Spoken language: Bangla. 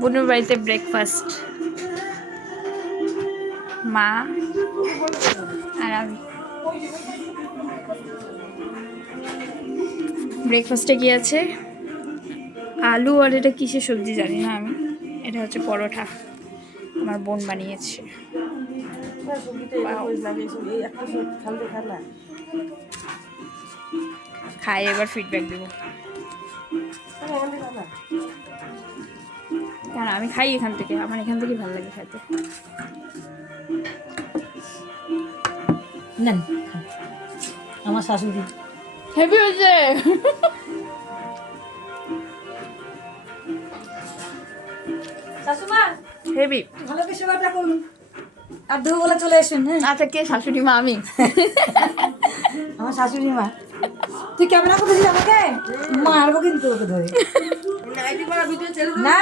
বোনের বাড়িতে ব্রেকফাস্ট, মা আর আমি। ব্রেকফাস্টে কি আছে? আলু আর এটা কিসের সবজি জানি না আমি। এটা হচ্ছে পরোটা, আমার বোন বানিয়েছে। খাই এবার ফিডব্যাক দেবো। কেন আমি খাই এখান থেকে, আমার এখান থেকে ভালো লাগে খেতে। নেন আমার শাশুড়ি হেভি হয়েছে। শাশুমা হেভি। ভালো করে সেবাটা করুন আর দুপুরবেলা চলে আসুন। হ্যাঁ আচ্ছা, কে শাশুড়ি মা? আমি। আমার শাশুড়ি মা। তুই ক্যামেরা করতেছিস আমাকে? মারবো কিন্তু ওকে ধরে। না